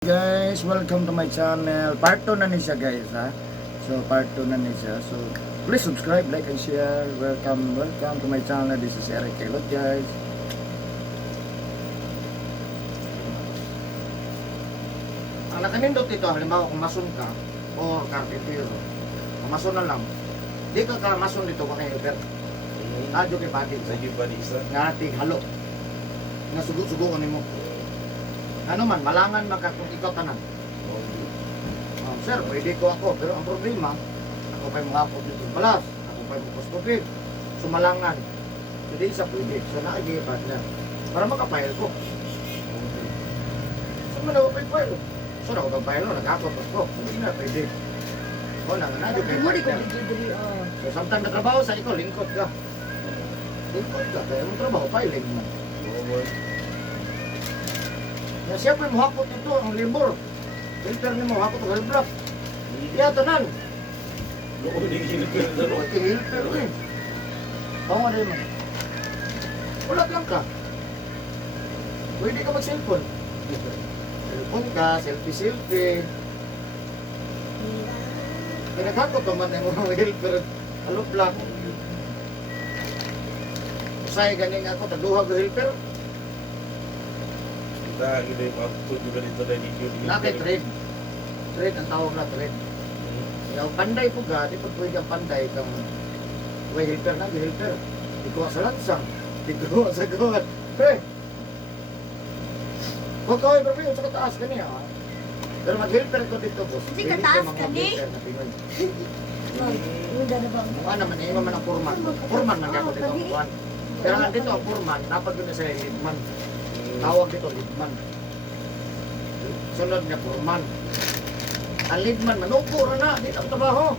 Guys, welcome to my channel. Part 2 na ni siya guys ha. So part 2 na ni siya. So please subscribe, like and share. Welcome to my channel. This is Eric Kelot guys. Ang nakanindot dito, halimbawa kung mason ka o carpentero, kung mason na lang, di ka mason dito kung helper. Adyo kay pati. Lagi pa ni isa. Nga halo. Nga sugo-sugo mo. Ano man, malangan maka kung ikaw tanan. Sir, pwede ko ako. Pero ang problema, ako pa'y mga ako dito balas. Ako pa'y mukos-tupid. Sumalangan. Hindi isa pwede. So nakagigipat na. Para makapile ko. So manawa pa'y file. So nakapag-file no, nagkakapot ko. Hindi na pwede. O na, nanadyo kay partner. So samtang natrabaho sa ikaw, lingkod ka. Lingkod ka. Kaya mong trabaho, filing mo. Na siyempre mohakot ito ang limbor. Filter ni mo hakot ang block. Iya tanan. Oo, di hilper na ro. Okay, filter eh. Pao nga mo. Ulat lang ka. Pwede ka mag-cellphone. Cellphone ka, selfie. Pinagkakot naman ang mga helper. Alop lang. Usay ganing ako, taduhag ang helper. Kita kita yung mga juga dito na video. Nakay trade. Trade ang tawag na trade. Yung panday po ga, di pag pwede kang panday kang way helper na, helper. Di ko sa lansang. Di ko sa gawad. Pre! Huwag ka ay barbie, sa kataas ka niya. Pero mag-helper ko dito, boss. Hindi kataas ka ni? Mukha naman, eh, man ang purman. Purman man ako dito. Kuhan. Pero nga dito ang purman, napag yun na sa lidman. Tawag dito, lidman. Sunod niya, purman. Ang lidman, manuko na, dito ang trabaho.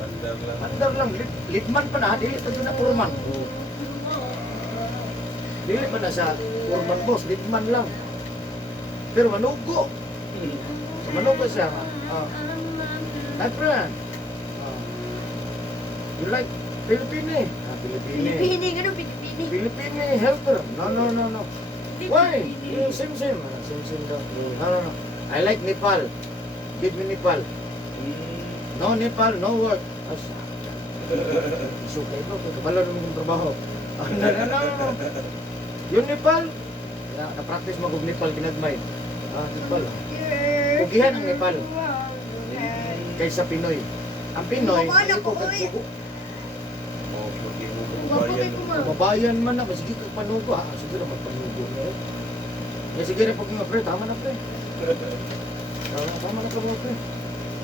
Bandar lang. Mandar lang, lidman pa na, dili ito na purman. Dili pa na sa purman boss, lidman lang. Pero manuko. So manuko siya. My friend, you like Filipino? Filipino. Pilipini, ganun, Pilipini. Filipino helper. No. Why? Same. Same daw. No. I like Nepal. Give me Nepal. No Nepal, no work. Sukay ko, kabalo naman yung trabaho. No. Yung Nepal, na-practice mo kung Nepal ginagmay. Nepal. Pugihan ang Nepal. Kaysa Pinoy. Ang Pinoy, hindi ko kagsugo. Oh, porque mo bayan. Mabayan man na, sige ka panugo ha. Siguro magpanugo na eh. Eh sige pag nga pre, tama na pre. Tama na ka pre.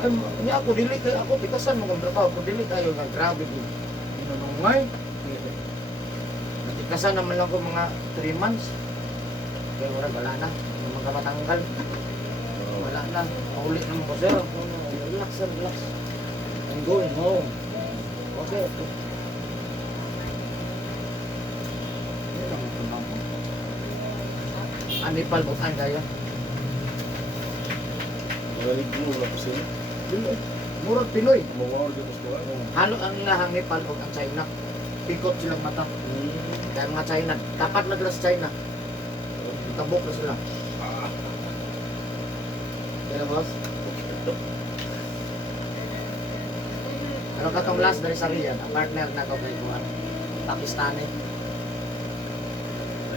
Ay, niya ako, dili kayo ako, tikasan mo kong trabaho. Kung dili tayo nga, grabe ko. Inanungay. Natikasan naman lang ko mga 3 months. Kaya wala na. Yung mga matanggal. Wala na. Maulit naman ko, sir. Relax. I'm going home. Okay. Nepal mo saan kayo? Balik mo na po sila. Murag Pinoy. Mawawal ka gusto ka. Halo ang lahang Nepal o ang China. Pikot silang mata. Kaya mga China, tapat na sila sa China. Tabok na sila. Kaya boss? Ano ka tong last dari sa Riyadh? Ang partner na ko kay Juan. Pakistani.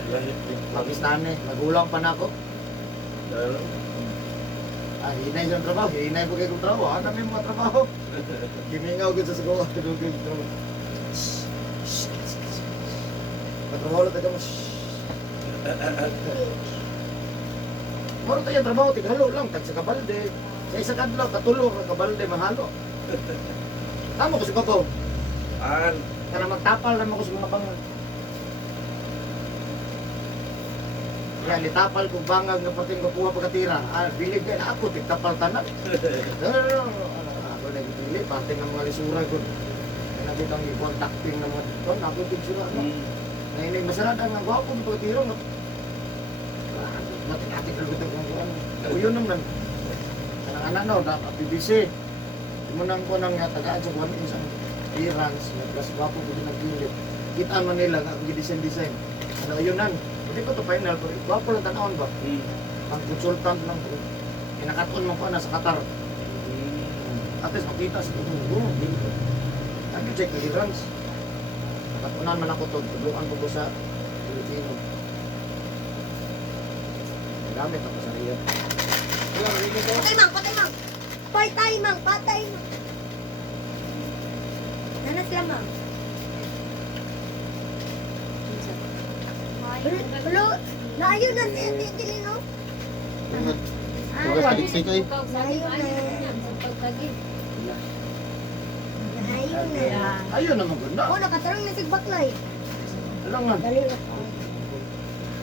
Lahit din. Pakistani. Nagulang pa na ako. Dalo. Hinay yung trabaho. Hinay ko kayo kong trabaho. Ano may mga trabaho? Gimingaw ko sa sagawa. Tulog yung trabaho. Patrabaho lang tayo mo. Maro tayo trabaho. Tighalo lang. Tag sa kabalde. Sa isa kadlaw. Katulog ang kabalde. Mahalo. Tama ko si Babaw. Para magtapal naman ko sa mga bangal. Yan, itapal ko bangag na pating makuha pagkatira. Bilig ka na ako, tigtapal tanan. No. Ako nagpili, pati ng mga lisura ko. Kaya nakita ang i-contacting ng mga dito, ako tigsura. Ngayon, masarada nga ako ng pagkatira. Matinatik lang ito kung ano. Yun naman. Kanang anak no, BBC. Mo nang ko nang tagaan sa kuwan isang Irans, plus gwapo ko din nagpilit. Kita mo nila nga design. Ano yun nan? Hindi ko to final, pero gwapo lang tanawon ba? Ang consultant lang ko. Nakatuon mo pa na sa Qatar. At least makita sa tuturo. Lagi check clearance. Nakatunan man ako to, tuluan ko sa Pilipino. Gamit ako sa Riyadh. Patay mang, patay mang. Patay mang, patay mang. Nana sila mang. Hello, layo na si Tili, no? Tugas talik ko eh. Layo na. Layo na. Ayun naman ganda. Oh, nakatarong na si Baklay. Alam nga. Dali na.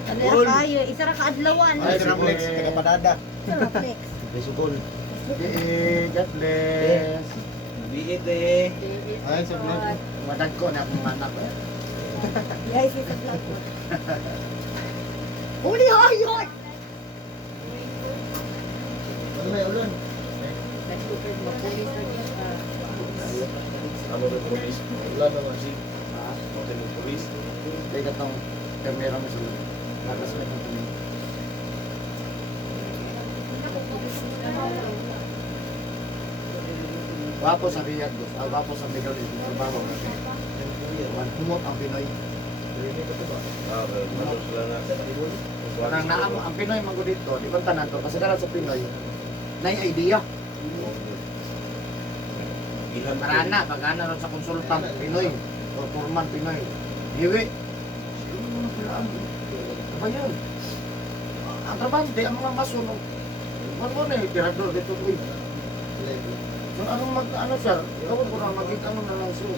Ano kayo? Isa ra kaadlawan. Ay, si Flex, taga Padada. Sarap, Lex. Besugol. God bless. Biit eh. Ay, si Flex. Madag ko na akong anak. Yay, si Vlog. Uli, ayun! Ano may ulan? Ano rin polis? Wala naman si. Hotel ng polis. Kaya katong kamera mo sa loob. Lakas na itong tumingin. Wapo sa Riyadh, boss. Wapo sa Middle East. Trabaho kasi. Humot ang Pinoy. Ano sila na? Parang naam ang Pinoy mango dito. Di ba tanan to? Kasi karang sa Pinoy, na idea. Ilan Marana, pag-ana ron sa konsultant, Pinoy. O Purman, Pinoy. Iwi. Sino mo na pilaan? Ano ba yan? Ang trabante, ang mga masunog. Ano na yung tirador dito, uy. So, anong ano, sir? Ewan ko na, ano na lang siya.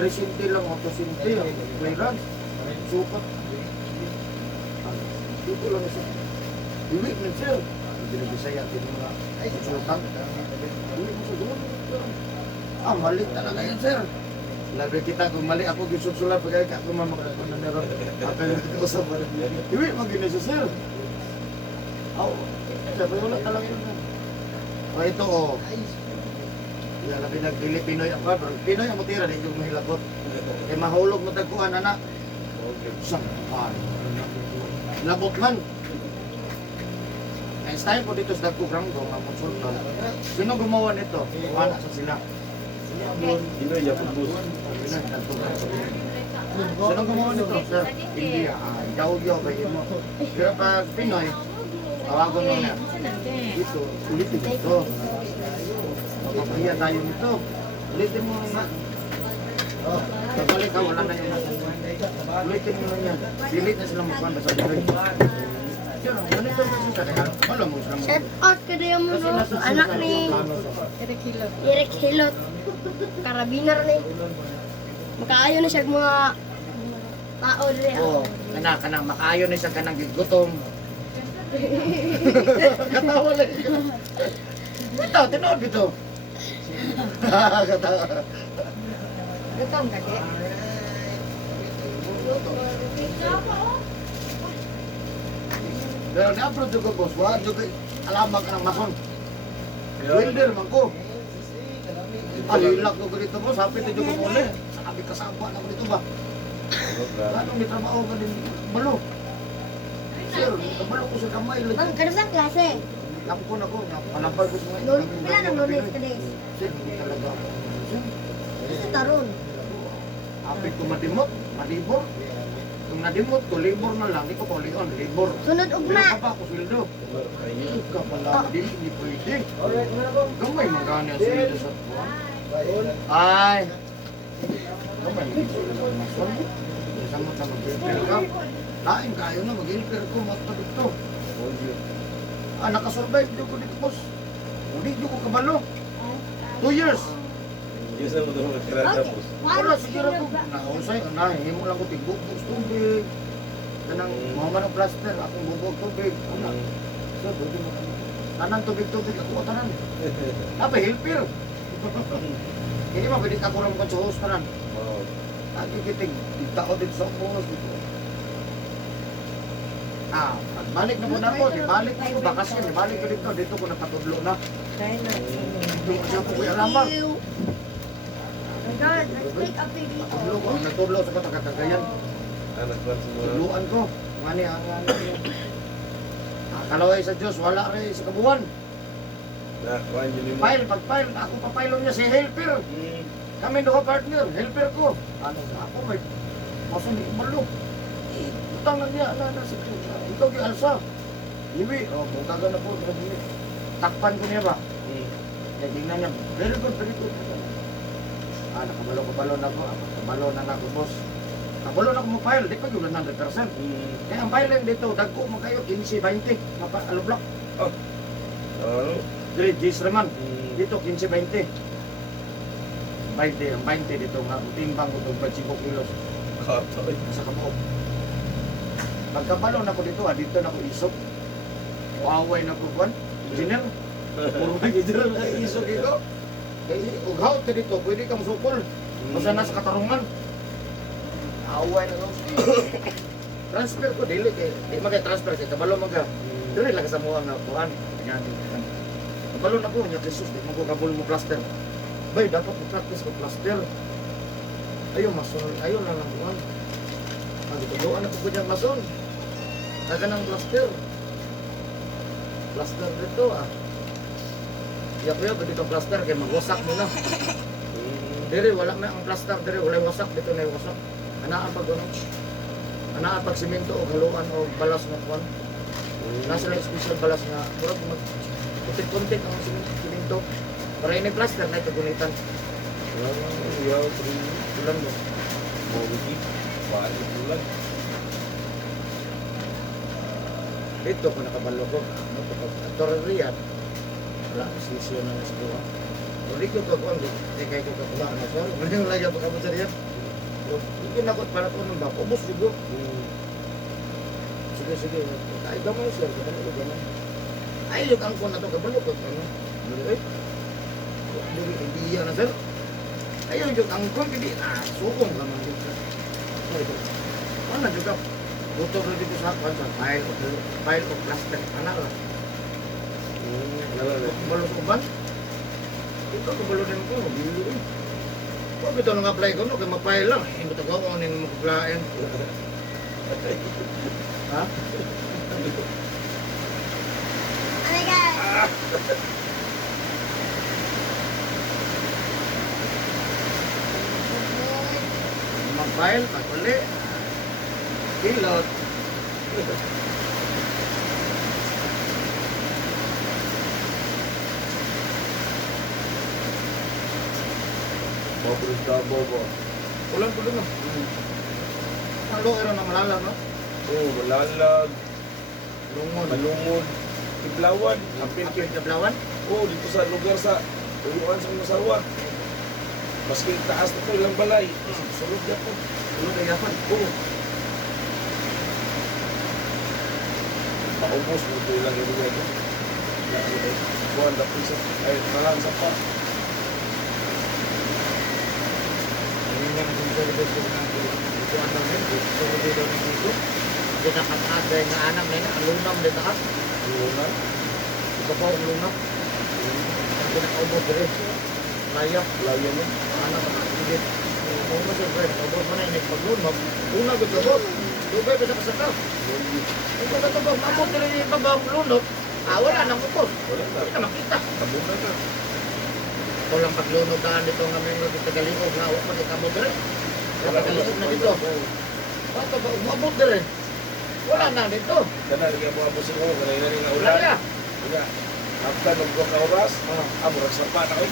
3 lang o 2 ang clearance. Sukat. Dito lang siya. Iwi na siya. Hindi na Bisaya, din mga konsultant. Iwi mo siya doon. Mali talaga yan, sir. Labi kita kung mali ako gisusulat pagkaya ka kung mamakakon na meron. Ako yung usap mo rin. Iwi, mag-ina siya, sir. Sabi, wala talaga yun. O ito, o. Yan, labi nagdili Pinoy ako. Pero Pinoy ang mutira, di yung mahilagot. Kaya mahulog mo tagkuhan, anak. Sangkan. Labot man. Ang style ko dito sa Dagkugrang do, mga konsultan. Sino gumawa nito? Wala sa sila. Pinoy niya po bus. Sino gumawa nito? Sir, India. Yaw-yaw kayo mo. Pero pag Pinoy, tawagon mo na. Dito, ulitin ito. Mapapahiya tayo nito. Ulitin mo na. Pabalik ka, wala na yung ulitin mo na yan. Pilit na silang magpanda sa Pinoy. Ganito kasi sa kaya, wala mo silang Shout out ka na yung kasi nasa anak ni Eric Hilot. Karabiner ni. Makaayo na siya mga tao rin. Oo, kanang makaayon na siya kanang gutom. Katawa lang siya. Ito, tinood ito. Katawa. Gutom ka di. Pero na-upload ko, boss. Wala juga alaman ka ng mason. Welder man ko. Alilak ko dito, boss. Hapit ito ko muli. Sabi kasama na ko dito ba? Anong may trabaho ka din? Balo. Sir, kabalo ko sa kamay. Bang, kanang klase? Lapo na ko. Palapay ko sa mga Pila ng lunes ka din? Sir, hindi talaga ako. Sir, Sa taron. hapit ko madimot, malibor. Kung nadimot ko, libor na lang. Di ko pa ulion, libor. Sunod Pero ugma. ka pa ako sweldo. Ito ka pala, hindi pwede. Gamay magkano ang sweldo sa buwan. Ay! Gamay mag-sweldo sa mason. Sama sa mag-helper ka. Lain kayo na, mag-helper ko, matapit to. Nakasurvive din ko dito, boss. Hindi din ko kabalo. 2 years. Yes na mo doon nagkarata po. Wala, siguro ko. Nausay, himo lang ko tigbubog sa tubig. Kanang mga ng plaster, akong bubog tubig. Una. So, doon mo. Tanan tubig-tubig ako, tanan. Apa, helper. Hindi mo, pwede ako lang sa host tanan. Lagi kitig, tao dito sa bungos dito. Balik na po na ako, balik na ko, bakasyon, balik ko dito, dito ko napatudlo na. Dito ko siya po kuya lamang. My God, take a pig dito. Patudlo ko, natudlo sa katagagayan. Anak ko sa mga Tudloan ko, ngani ang kalaway sa Diyos, wala rin sa kabuwan. Na, kuhan yun mo. Pile, pag-pile, ako papailon niya si helper. Kami duha partner, helper ko. Ano ako may maso ni malo. Utangan niya na si ikaw gi alsa. Iwi, butagan na po, grabe. Takpan ko niya ba? Eh tingnan niya, very good, very good. Nakabalo na ako, nakabalo na ako boss. Nakabalo na ako mo file, di pa yun 100%. Kaya ang file lang dito, dagko mo kayo, 15-20, alublock. Ano? Dire, Gis Raman, dito 15-20. 20, ang 20 dito nga, timbang ko itong 25 kilos. Katoy. Nasa kabuok. Pagkabalo na ko dito, dito na ko isok. Uaway na ko kuwan. Engineer. Puro na engineer na isok ito. Kaya ughaw ka dito, pwede kang sukol. Basta nasa katarungan. Away na ko. Transfer ko, dili kay di magka-transfer kay kabalo magka. Dili lang sa mga nga kuan. Kabalo na ko, nya Jesus, di mo ko kabul mo plaster. Bay, dapat i-practice ko plaster. Ayaw, mason. Ayaw na lang kuhan. Magtutuan ako ko dyan mason. Taga ng plaster. Plaster dito Kuya, pwede kang plaster kaya magwasak mo na. Diri, wala na ang plaster. Diri, wala yung wasak. Dito na yung wasak. Anaan pag ano? Anaan pag simento o haluan o balas na kuhan. Nasa lang special balas nga. Murag kuntit-kuntit ang simento. Para ini plaster na ito gunitan. Bulan mo. Mawagi. Balik bulan. Dito ko nakabalo ko. Torreria. Wala, sisyo na na siguro. Hindi ko ito kung hindi kayo ko kakuha. Sorry, hindi ko lagi ako kabutan yan. Hindi na ako para ko nung bako. Ubus siguro. Sige. Ay, gamay sir. Ay, yung angkon na ito kabalo ko. Hindi yan na sir. Ayun yung angkon, hindi na. Sukong ka man dito. Ano juga? Buto na dito sa pile of plastic. Anak lah. Kabalo sa uban. Ito kabalo din ko. Kung ito nang apply ko, no, kaya ma-file lang. Hindi ito ko kung ano yung mag-applyin. Ha? Ano guys? Mag-file, pag-uli. Pilot. Mabros ka bobo. Ulan na. Ang loero na malalag, no? Malalag. Lungod. Malungod. Iblawan. Apil Apil Kablawan. dito sa lugar sa Uyuan sa Masarwa. Maski taas na ito, ilang balay. Sulod na po. Ulog ay yapan. Paubos mo ito ilang ilugan ito. Buwan na pisa. Ay, malang sa pa. Ini yang menjadi betul nanti. Itu anaknya, itu dito dito. Kita katakan yang anak ini alunam di taas. Lunan. Ito po ang lunam. Ang pinakaubos dire. Layak. Layan mo. Anak hindi. Kung mo sa friend, ubos mo na ini paglunam. Una gud ubos. Dugay bisa kasaka. Ito sa tubog, mabot dire ni babang lunot. Wala nang ubos. Wala na. Kita makita. Tabunan na. Ito lang paglunod daan dito nga may mga tagalingog na awak magkita mo dire. Tagalingog na dito. Ito ba, umabot dire. Wala na dito. Kana lagi mo abo sing kana ina nga Wala ulan. na. Nga. After ng 2 oras, amo ra sa pa na ko.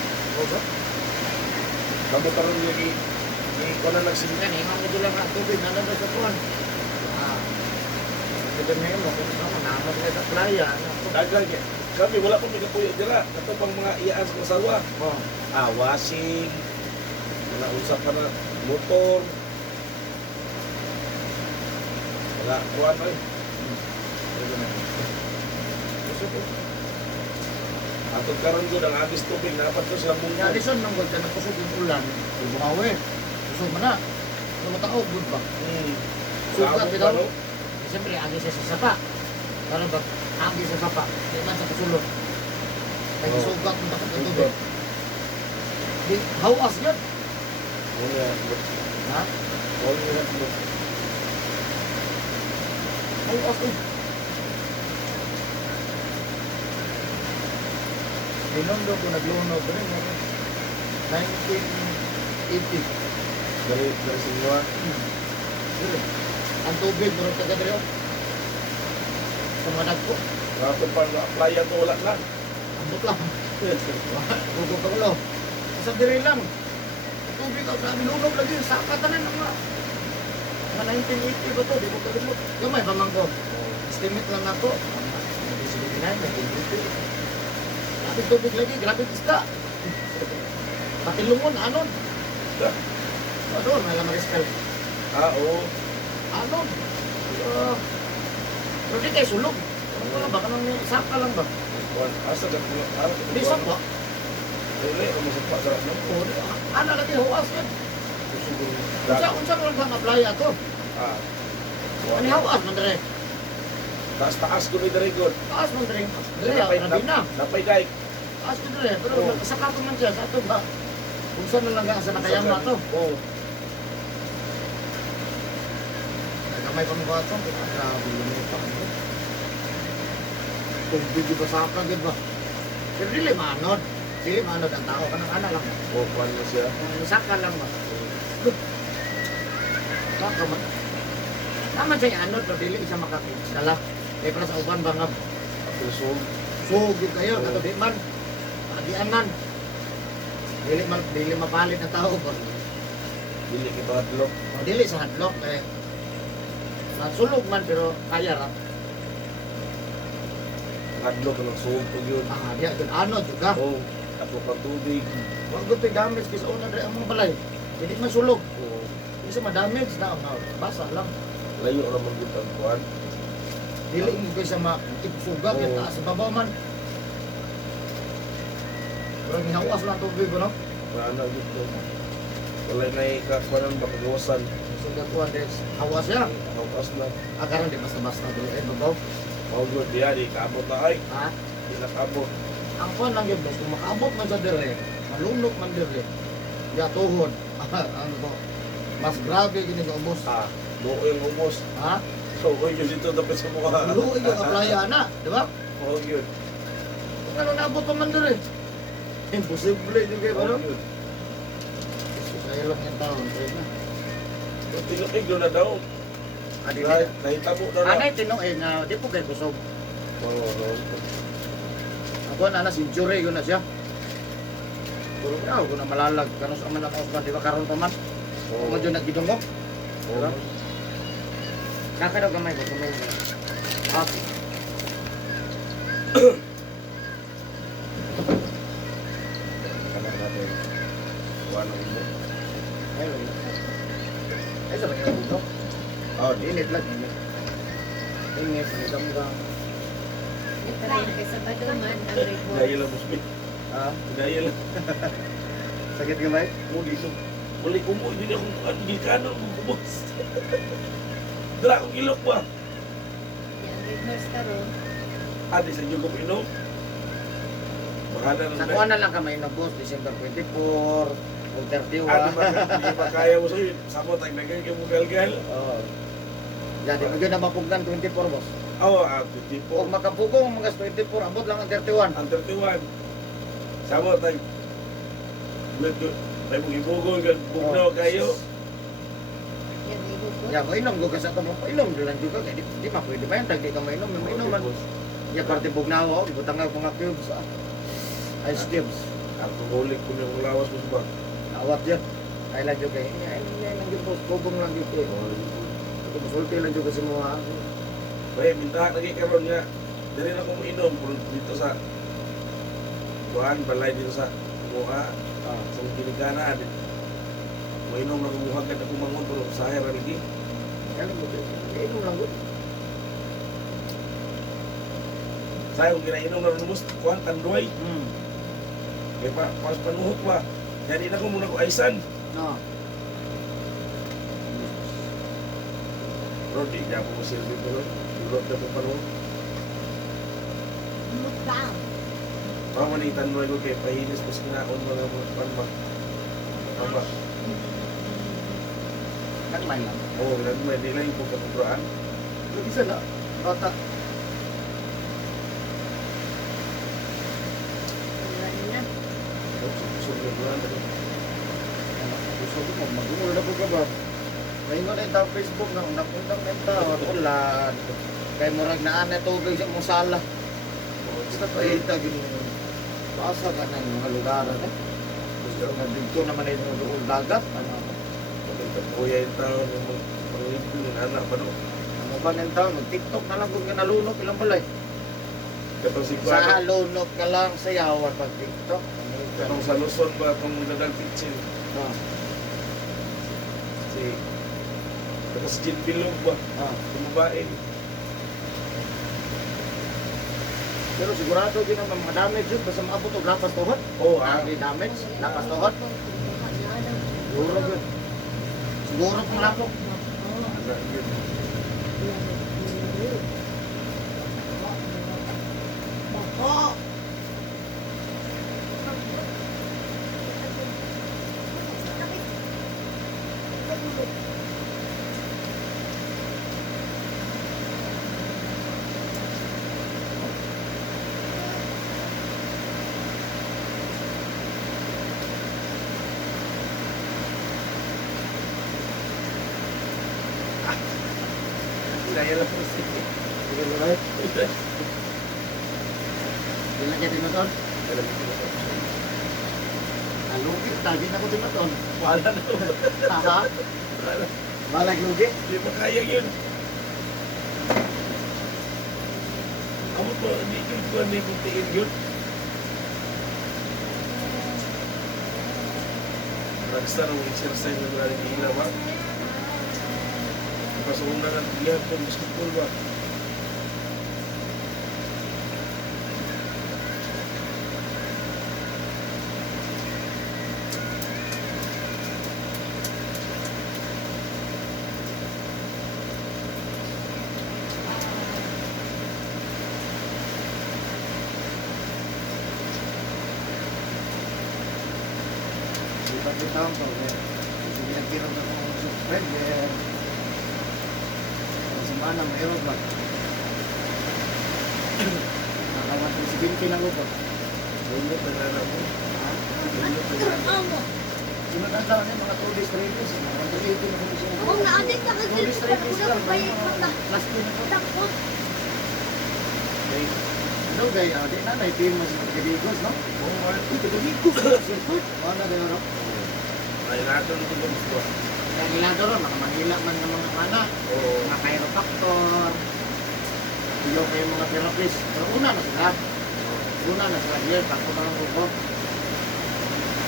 Kamu karon lagi ni kono nagsimika. Kan, imam mo lang ang tubig na nandun sa tuwan. Ito na yun, kung sama, naman sila sa playa. Dagan kay kami wala pa mga puyo dira. Kato pang mga iyaan sa Masarwa. Washing. Wala usap pa na motor. Wala kuan ay. Atong karon ko nang agis tubig na apat to sa Kaya mungkod. Alison, nang gulta na kusog yung ulan, bumawi. Kusog mo na. Ano mataog, good ba? Sugat, Sugat bitaw. no? Siyempre, agi siya sa sapa. Parang ba, agi sa sapa. Di man sa kusulot. Kaya sugat mo takot ng tubig. Di, hawas yun. Muna. Ha? Muna. Hawas yun. Binondo ko nagluno ko rin. 1980. Dari semua. Sige. Ang tubig, bro, taga dito. Sa manag ko. Ngayon pa apply ang ulat lang. Ambot lang. Gugo ka ulo. Sa diri lang. Ang tubig ako sa binunog lagi. Sa katanan ng mga 1980 ba to? Di ko kalimot. Yung may pamang ko. Estimate lang ako. 1979, 1980. Grabe tubig lagi. Grabe isda. Pati lungon, anon. Isda? Ano, may lamang iskal. Oo. Anon. Pero di kayo sulog. Ano ba? Kanang saka lang ba? Asa ka pulang araw. Di saka. Dili, ang masapa sa ano. Oh, ana lagi huwas yan. Dagat. Unsa man lang apply ato? Ah. Ani huwas man dire. Taas ko ni dari god. Taas man dire. Dire rabi na. Napay dike. Taas ko dire, pero Oh. saka ko man siya sa ato ba. Kung saan na lang nga sa nakayam na to. Oo. Kamay pa mo ba ito? Grabe yung pa ano. Kung bigyo ba sa akin, ba? Pero dili manod. Dili manod ang tao. Kanang ana lang. Oh, kuan mo siya. Saka lang ba? Saka man. Naman siya yung anod, pero dili siya makakisala. Kaya para sa uban ba nga, Apilsong. sugod kayo, kato di man. Adian man. Dili mapalit ang tao ba? Dili kita hadlok. O dili sa hadlock eh. Sulog man pero kaya ra. Hadlok ng suog pag yun. Ah, diya jud anod juga. Oo. Ako pang tubig. Wag gud damage kasi una dre ang mga balay. Dili man sulog. Oo. Kasi ma-damage na basa lang. Layo naman gud ang kuan. Dili mo kasi ma-tigsuga kaya Oo. taas sa babaw man. Pero gihawas lang tubig no. Ano gud to. Wala na ikakuanan makagawasan. So gatuan des hawas ya. Hawas na. Akaran di basta-basta dili eh babaw. Mao gud diya di kaabot na ay. Ha? Di na kaabot. Ang kuan lang yun, kung makaabot man sa dire, malunok man dire. Ya tuhod. Ano ba? Mas grabe gini sa ubos. Ah, buo yung ubos. Ha? So, uy, yun dito tapos sa mukha. Luoy yung kaplaya na, di ba? Oo, yun. Kung ano naabot pa man dire. Imposible yung kayo, ano? Oo, yun. Kaya lang yung taon, kaya na. Tinuig doon na daw. Adi Nahitabo na na. Anay tinuig na, di po kayo kusog. Oo, oo. Ako na century yun na siya. Pero ako na malalag. Kano sa man ako ba, di ba karon pa man? Kung mo dyan nagidungok. Oo. Kakadaw gamay ko, tumulong na. Okay. Kanan natin. Kuha ng ubo. Ayun. Ay, sa mga buto. Oo, di. Init lang, init. Init, hanggang. Nagtarin kay sa Baduman ang report. Dahil lang, Musbi. Ah, Dahil lang. sakit gamay? Oo, dito. Wala kumo, hindi akong hindi ka na kumubos. Dala akong ilok ba? Yan, reverse karon. Ate sa inyo kong inom. Bahala Sa na kuha na lang kamay na boss, December 24, o 31. Ano ba? Hindi ba kaya mo sa'yo? Sako tayo na kayo mo galgal. Oo. Yan, di mo yun na mapugnan 24 boss. Oo, Kung 24. makapugong mga 24, abot lang ang 31. Ang 31. Sako tayo. Tayo mong ibugol, bugnaw kayo. Yan, ibukot. Ya, mainom ko kasi ito mo, mainom lang juga, kaya di mapwede ba yan, tagdi ka mainom, mainom man. Ya, parte bugnaw, ibutang nga mga cubes, ice cubes. Alcoholic ko na yung lawas mo ba? Awat yan. Ay lang juga, ay lang juga, bugong lang juga. Ito, musulti lang juga sa mga, Bae, minta lagi karon nga. Dili na ko mainom pero dito sa kuan balay dito sa Muha. Sa Kiligana. Mainom na kumuha ka na kumangon pero sa air lagi. ano mo, mainom lang juga. Saya kung ginainom na rumus kuan tanduay. Kaya pa pas panuhot pa. Jadi na ko muna ko aisan. No. Pero di niya po silbi pero durot na po panuhot. Mukbang. Pamani tanduay ko kay pahinis pas kinaon mga panba. Panba. Nagmay lang. Oo, nagmay di lang po kakubraan. Yung isa na, bata. Gusto ko mo, mag-uul na po ka ba? Maingon na yung Facebook na, nakundang na yung tao, ulan. Kaya murag na na tubig sa mong sala. Basta pa ita, pasa ka ng mga lugaran eh. Gusto nga dito naman ay mga doon dagat. Ano Kuya yung tao ng mga yung anak pa no. ano ba ng tao? Mag-TikTok na lang kung ka nalunok ilang balay. Katong si Sa Kuya, lunok ka lang sa yawan pag TikTok. katong sa Luzon ba itong dadag kitchen. Ah, Si si Jin Bilog ba? ah. Yung babae. Pero sigurado din naman mga damage yun. Basta maabot o lapas tuhod. Oo, Hindi damage, lapas tuhod. Siguro yun. Siguro kung lapok. Anak yun. Bako. Saya lang po si Sige, balay. Ilan niya tinuton? Lugi, tagi na ko tinuton. Wala na. Haha, Wala. balag lugi. Hindi mo kaya yun. Amo po, hindi yun ko na ipuntiin yun. Nagstar ang exercise na mga nagihila ba? Pasok na ng tiyan po, basketball ba? Kita ko, sige nagkirang ako ng subscriber. Si Mana, mayroon ba? Nakawan ko si Binti na ko ba? Bunot na nanak mo. Ha? Bunot na nanak. Amo. Sunod ang taon mga 2 days release. Mga 2 days na kung siya. Ako na adik na 2 days release lang. bayad mata. Last year na to. Dako. Okay. Ano gaya? Di na na ito yung mas magkabigos, no? Oo, man. Magkabigos. Ano gaya ro? Ay, nato nito ko gusto. Kaya nila doon, makamangila man ng mga mana. Oo. Mga chiropractor. Iyo kayo mga therapist. Pero una na sila. Una na sila. Here, tako na lang ko.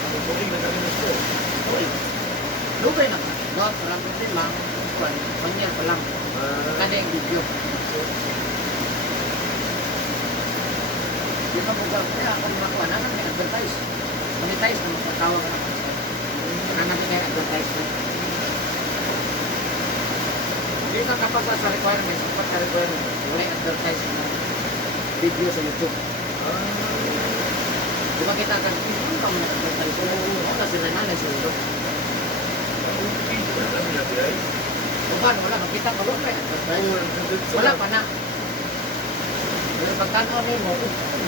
Ako po rin na kami gusto. Uy, lugay na ka. No, marami din lang. Panyar pa lang. Kada yung video. Di ba po kaya ako makuha na may advertise. Monetize na magpatawag ka na. Nanan na yung advertise na. Hindi ka kapasa sa requirements. Kapag sa requirements, wala yung advertise na video sa YouTube. Di ba kita kan, hindi ka mo nag-advertise. Oo, kasi nanay sa YouTube. O ba, wala, makita ka wala yung advertise. Wala pa na. Pero pagkano mo,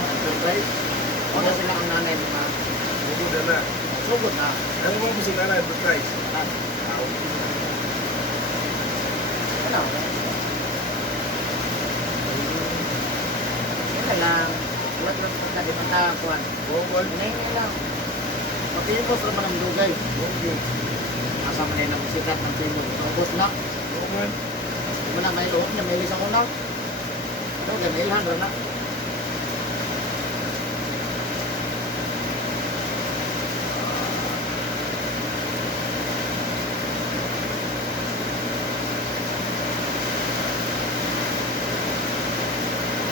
advertise. O na sila ang nanay mga sugod na. Ano mo si Nana advertise? Ah, wala. Yan lang. Huwag lang sa di matakuan. Hinay lang. Matibos naman ang dugay. Asa man ay nagsikat ng sino. Tapos na. Wala may loob niya. May isang unaw. Ano, ganilhan rin na.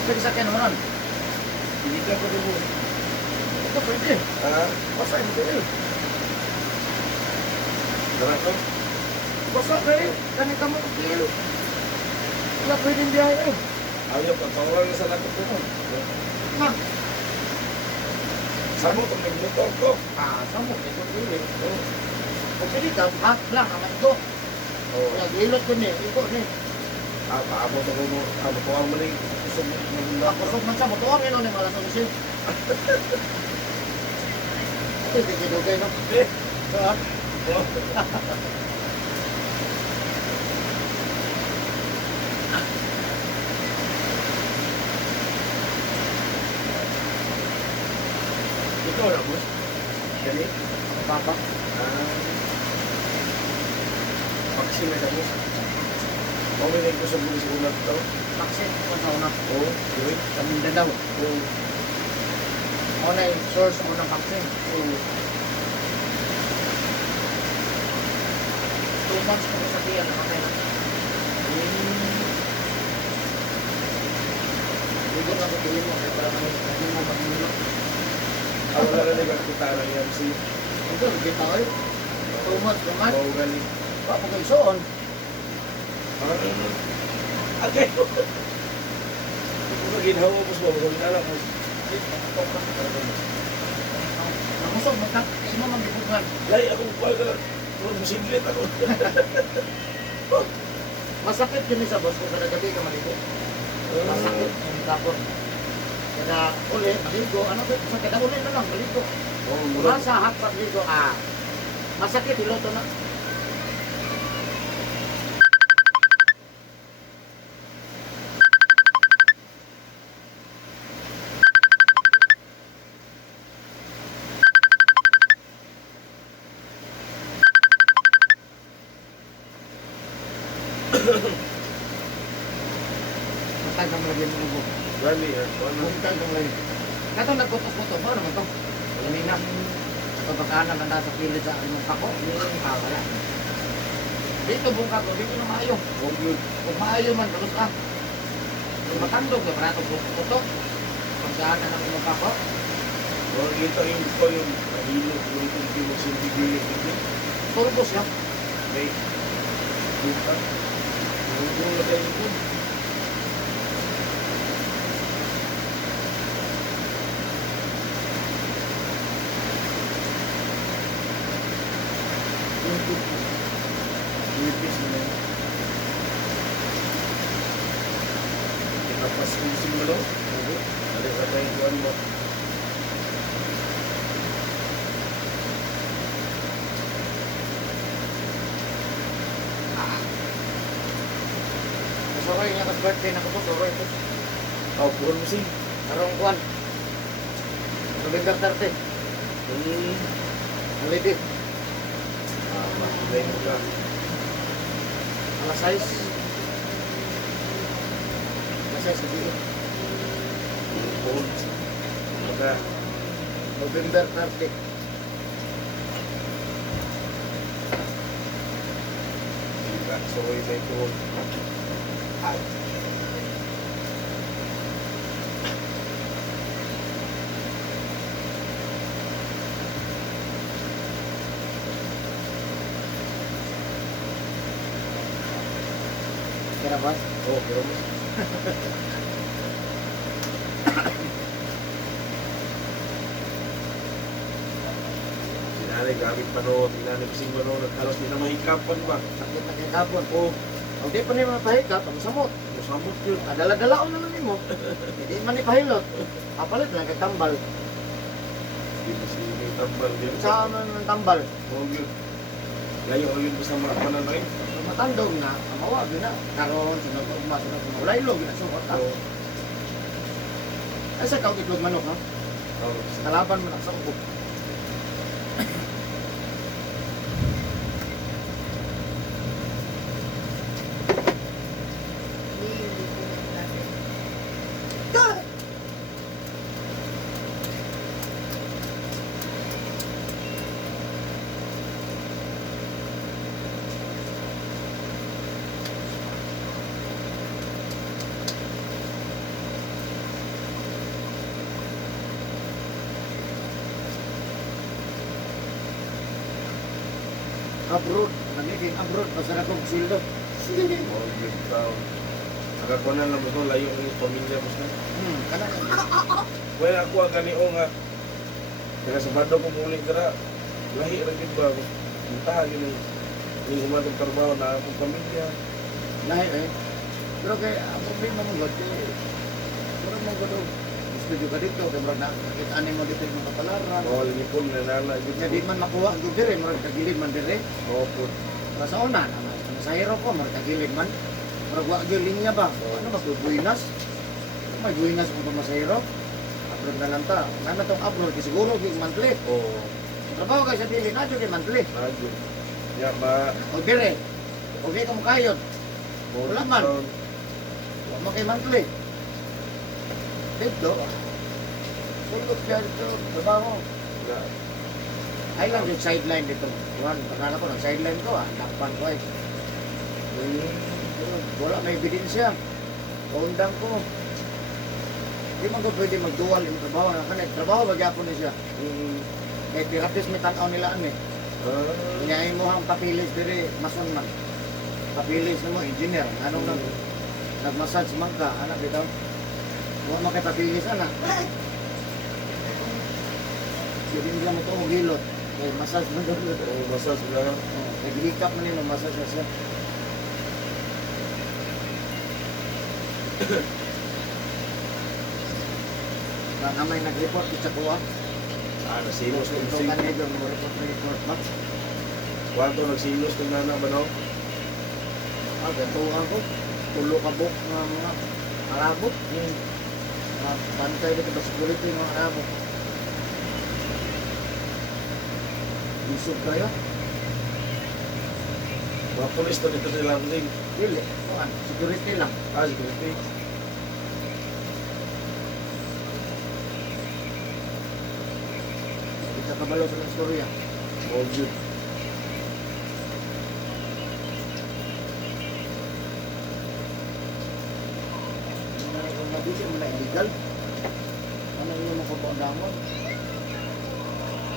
Pwede sa akin, Horan. Hindi ka pa rin mo. Ito pwede. Basta yung pwede. Tara ko? Basta pwede. Ganit ka mo kilo. Wala pwedeng biyahe eh. Ayaw, pagkawalan na sa lakot ko. Ma. Samo kung nagmotor ko. Sama mo. Ito pwede. O pwede ka. Back lang. Aman ito. Nag-ilot ko niya. Ito niya. Paabot ako mo. Paabot ko mo na yung kusog Ako man sa motor. Ano na yung malasong siya. least di kinugay no. Eh, So, ah, oh. Ikaw na, boss. Gani? ang papa. Ah. Vaccine na boss. Paminig ko sa buong sigunat to. Vaksin ko sa una. Oo, yun. Sa Mindanao. Oo. Ako na yung source ko ng vaksin. Oo. 2 months ko sa tiyan, namatay na. Hindi ko pili mo, kaya para hindi mo mag-inulok. Wala na nagkakita ng yan si Ito, kita ko eh. 2 months naman. Pao Gali. Papo kayo soon. Okay. Ito na ginhawa mo sa mga alam mo. Namusog, ino mag-ibugan. Lay, ako buhay ka lang. Tulad mo singlet ako. Masakit yun sa boss kung kada gabi ka maligo. Masakit yung kapon. Kada uli, maligo. Ano ba? Sa kada uli na lang, maligo. Oo, Mula mura. sa hot ligo, masakit, iloto na. Matag ang lagyan mo ng Gali, ano? Buntag ang lagyan. Kato nagputos-putos mo naman to. Kanina. Ito bakanan na nasa pilit sa imong kako. Wala. Dito buka ko, dito na maayo. Oh, good. Kung maayo man, kalos ka. Kung matandog, na prato puto. Kung saan na ng imong kako. Oh, kita yung ko yung mahilo. Yung hindi mo sindigili. Turbos yan. May buka. Yung na kayo po. Nipis mo na yun. Kinapas kong simbolo. Ada sa tayo kuhan mo. Soroy niya kas birthday na ko to, soroy to. Oh, puro mo sing. Karong kuwan. November 30. Holiday. Makulay mo ka. Alas 6. Alas 6 sa diin. Cold. Maka, November 30. sika. Soy may cold. Ay. Kira ba? Oh, pero mo. Sinanay gamit panood, sinanay kasing manood, at halos di na mahikapan ba? Sakit na kay kapon. O, o di pa niya mapahikap, ang samot. Masamot yun. Dala-dalaon na lang mo. Hindi man ipahilot. Kapalit lang kay tambal. Di mo sinay tambal din. Sa man ng tambal. Oh, yun. Layo yun basta makapanan rin. Matandog na, amawag na. Karon, sunod ugma, sunod ugma. Wala ilog, ginasukot ka. Oh, Ay, sa kaugit itlog manok, ha? oh. Kalaban mo na sa ubog. Abroad, nagiging abroad, basta na kong sildo. Oh, yun tao. Nakakunan lang mo ito, layo yung pamilya mo sa. Kana Well, ako ang kaniong nga. Kaya sa bado ko muli ka lahi rin yun ba? Punta, yun yung umatong trabaho na akong pamilya. lahi eh. Pero kay ang problema mo gud kay puro mo gud studio ka dito, kaya murag nakitaan mo dito yung kapalaran. Oh, lingipon na nala. Kaya di man makuha ang dire, murag kagilid man dire. Oh, po. Sa una, sa hero ko, murag kagilid man. Murag wa gyud linya ba? Ano ba buinas? May buinas kung masahero. Abroad na lang ta. Nana tong abroad, kasi siguro gyud monthly. Oh, Trabaho kay sa dili na gyud monthly. radyo. Ya, ba? O dire. Okay ka mo kayod. Wala man. Wa mo kay monthly. Dito. Sulod ka dito. Trabaho. Ay lang yung sideline dito. Juan, pagkala ko ng sideline ko, lakpan ko eh. Pero wala may ebidensya. Kaundang ko. Di man ko pwede mag-dual yung trabaho. Trabaho magyapon na siya. Kaya therapist may tanaw nila eh. Kunyain mo ang papilis diri, mason man. Papilis mo, engineer. Anong nag-massage man ka, anak bitaw. Huwag mo kay papilis, anak. Hindi nila mo ito hilot. Kaya massage man doon. Oh, masas na. Nag-hikap man yun, massage na siya. Na may nag-report sa kuha. Nasilos kong Ito sing. kanina mo report ba? Kwanto nagsilos kong nana ba, no? Ganito ako. Tulo ka buk ng mga arabot. Bantay dito ba security ng mga arabot. Isog kayo? Mga pulis to dito sa Lansing. Dili. Kuhan, security lang. Ah, security. Kita kabalo sa istorya. Oh, good. Kung mabili mo na illegal, ano yung makapagdamon?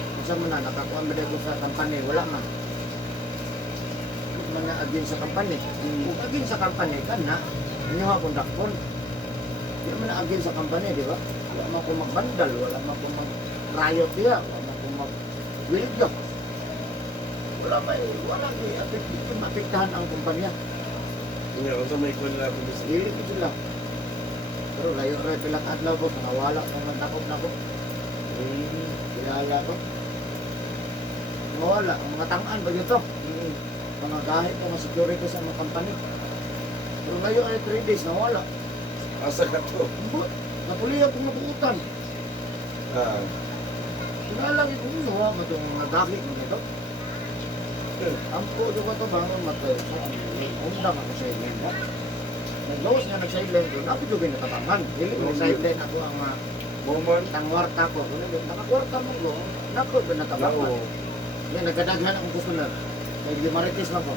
Kung saan mo na, nakakuha mo dito sa kampanya, wala man. Kung na against sa kampanya. Kung against sa kampanya ka na, hindi mo akong dakpon. Hindi naman na against sa kampanya, di ba? Wala man kung magbandal, wala man kung mag-riot diya, wala man kung mag-wilga. Wala may, wala may, apektahan ang kumpanya. Hindi, kung sa may kuha nila ako gusto. Dili ko sila. Pero layo rin pilang adlaw ko, nakawala ko ng takot na ko. Kilala ko. Nawala, ang mga tangan ba dito? Mga kahit mga security sa mga company. Pero layo ay 3 days, nawala. Asa ka to? Napulihan kong nabuutan. Ah, Kilala ko kung nawa mo itong mga dahil mo nito. Ang po doon ko ito bangon matay. So, ang undang ako sa ilan mo. Nag-lawas nga nag-sideline ko, napi juga natatangan. Dili ko nag-sideline ako ang Bowman. tangwarta ko. Nakakwarta mo ko, nako ba natabangan. Lao. Yan, nagkadaghan akong kusunan. Kaya di marites lang ko.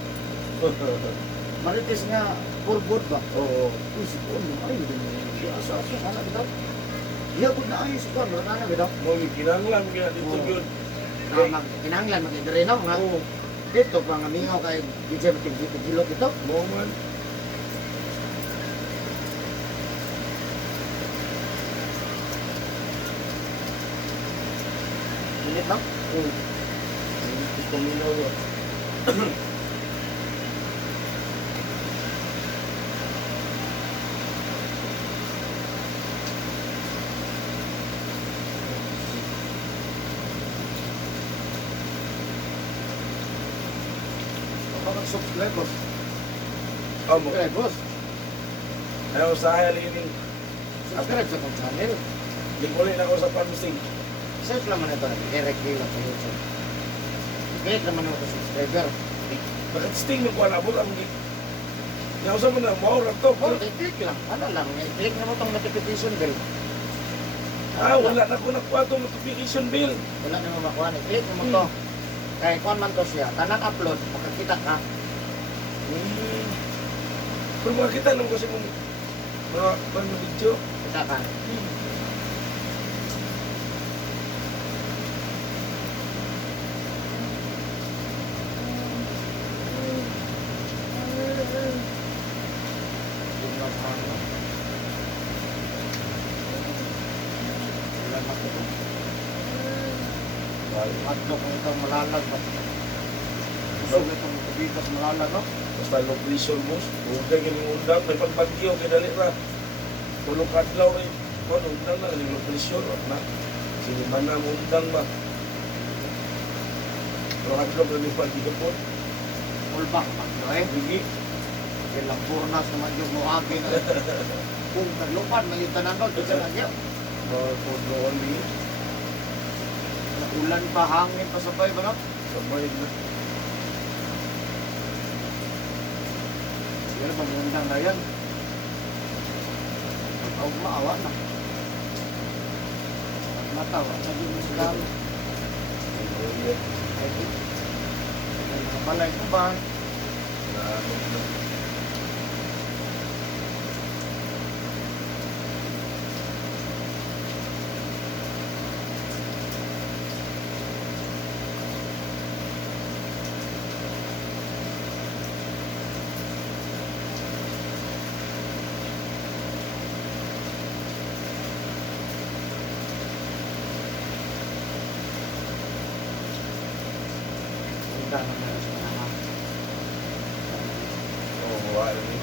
Marites nga, purbot ba? Oo. Uy, si Kuan, ay, di asa-asa, anak bitaw. Iya ko na ayos si Kuan, anak bitaw. Mo kinanglan kaya dito Oo. yun. Kinanglan, mag-idarinaw nga. Oo. Dito, pang amingaw kay DJ Matigilot ito. Bowman. Minit lang. Hindi ko minaw yun. Kapag subscribe, boss. Amo. Subscribe, boss. Ayaw sa hayal ini. Subscribe sa kong channel. Lingkulin ako sa pamusing. Search lang man ito, Eric Hila sa YouTube. Click naman ako sa subscriber. Bakit sting yung kuha nabot ang Nausa mo na, maura to. Oh, click lang. Ano lang, click na mo itong notification bell. Ah, wala na ko nakuha itong notification bill. Wala na mo makuha. Click mo to. Kaya kung man to siya, tanang upload, makakita ka. Pero makakita nung kasi mong mga video. Kita ka. Madlo kung itong malalag ba? Gusto ko itong tubigas malalag no? Basta location boss. Huwag ka gining undang. May pagbagyo, kinali ra. Tulong kadlaw rin. Kung undang na, yung presyon, na. Sige man na, undang ba? Pero kami ka pwede pa, di ka po. Ulbak, magdoy. Sige. Ilang purnas naman yung muagi na. Kung naglupan, may tanan doon, doon na niya. Mga kondo only. Ulan pa, hangin pa sabay ba no? Sabay na. Pero pag-undang na yan. Pag maawa na. Pag matawa, sabi mo sila. Ay, mga balay ko ba? Undang na meron sa mga Oo, wala ni.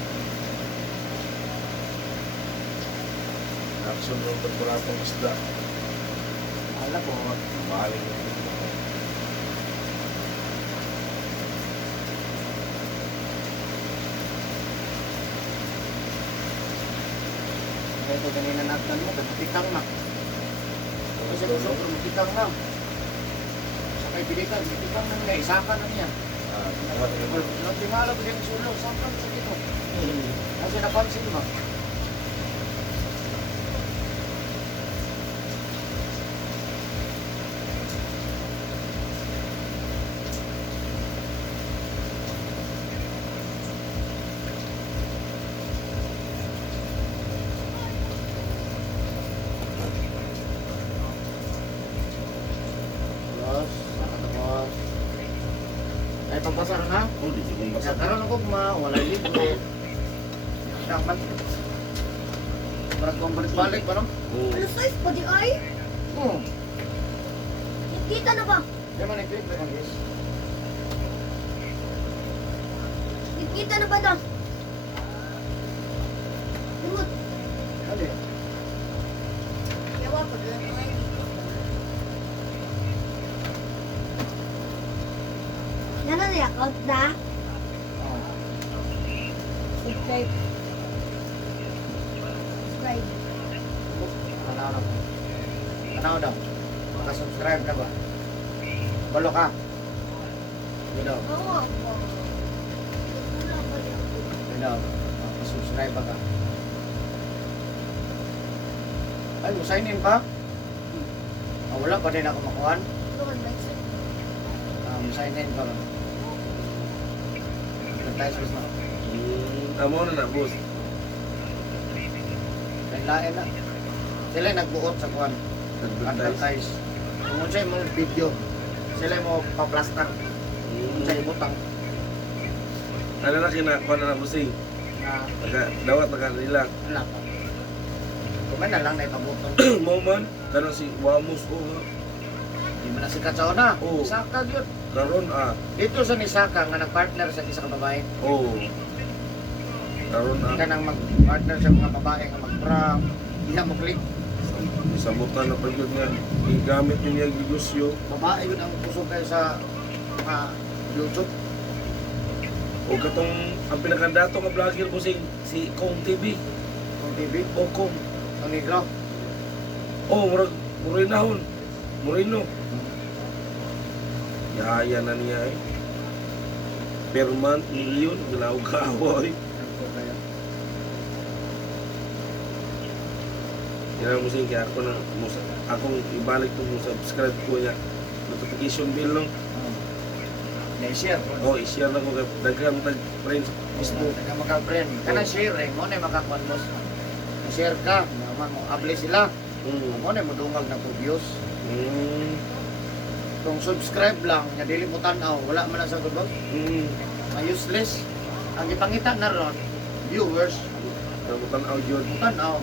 Action ng pagburatong isda. Alam ko, Mahaling yung ito kanina natin mo, tikang na. Kasi gusto ko tikang na. Sakay pilitan, tikang na niya, isakan na niya. Tingala ko din sulong, sakang sa dito. Kasi napansin mo. Boss, nakatapos. Ay, pagpasar na? Oh, di ko Sa karon ako wala libre. Dapat para kung balik ba no? Oo. Ano size pa di ay? Oo. Kita na ba? Kaya man i-click na guys. Kita na ba daw? Lumot. Dali. Yawa ko doon ay. Nana na account na? Oh. Subscribe. Subscribe. Tanaw na. Tanaw daw. Maka-subscribe na ba? Balo ka. Dito. Oo. Dito. Maka-subscribe ba ka? Ay, sign in pa? Wala pa din ako makuhan. Sign in pa lang. Advertisements na. Amo na na, boss. Lain na. Sila nagbuot sa kuhan. Advertise. Kung sa'yo mo video, sila mo pa-plaster. Kung sa'yo butang. Ano na kinakuha na na, bossing? Na Dawat na kanila. wala pa. Kumain na lang na ipabutong. Moment, kanang si Wamos ko nga. Di mo na si Katsaw na. Oo. Isaka yun. Karon Dito sa Nisaka nga nag-partner sa isa ka babae. Oo. Karon Ka nang mag-partner sa mga babae nga mag-prank. Iya mo click. Sabutan na pa yun nga. Igamit niya yung negosyo. Babae yun ang puso kayo sa mga YouTube. O katong ang pinakadato nga vlogger ko si Kong TV. Kung TV. O Kong. Ang negro. O murag Morinahon. Moreno. Yaya na niya eh. Per month, milyon, ginaw-gawa eh. Yan ang musing kaya ako nang akong ibalik ko yung subscribe ko niya. Notification bell lang. Na-share. O, i-share na ko daghang tag-friends sa Facebook. Taga maka-friend. Kana share eh. Mo na makakuan mo. Share ka. Naman mo. Able sila. Mo na mo dungag na po views. Kung subscribe lang, nga dili mo tanaw, wala man na sa good useless. Ang ipangita na ron, viewers, Kamutan audio. tanaw.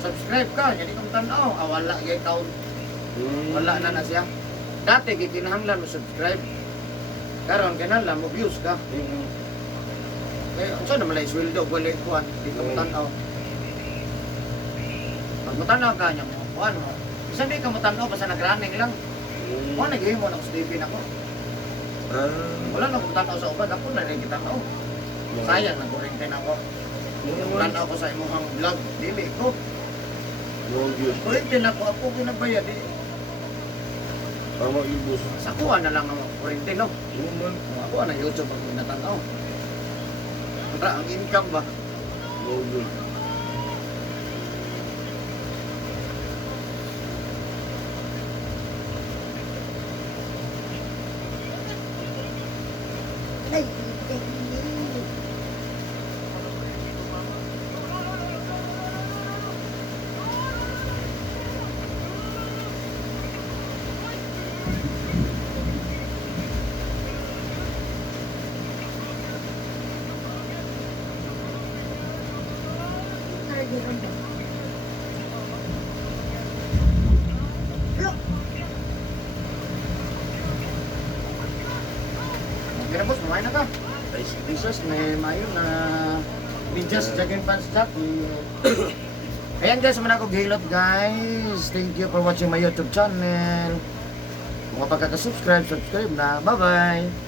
Subscribe ka, hindi kong tanaw. Wala yung count. Wala na siya. Dati, gikinahanglan mo subscribe. Karon kinahanglan mo views ka. Kaya, saan naman lang sweldo, wala kuhan, hindi ka mo tanaw. Pag mutanaw ka niya mo, kuhan mo. Isa di ka mutanaw, basta nag-running lang. Kuhan, nag-game mo, nag-Stephen ako. Wala na kung tanaw sa ubad, ako na rin kitanaw. Sayang, nag-quarantine ako. Tanaw ko sa imong vlog, dili ko. Quarantine ako kinabayad eh. Tama yung boss. Sa kuha na lang ng quarantine, no? Man. Ako na YouTube pag natanaw. Kontra, ang income ba? No good. Ay, hindi. Okay na boss, kumain na ka. Jesus, may mayo na medyas, jogging pants, jack. Ayan guys, man ako gilot guys. Thank you for watching my YouTube channel. Kung kapag subscribe na. Bye-bye.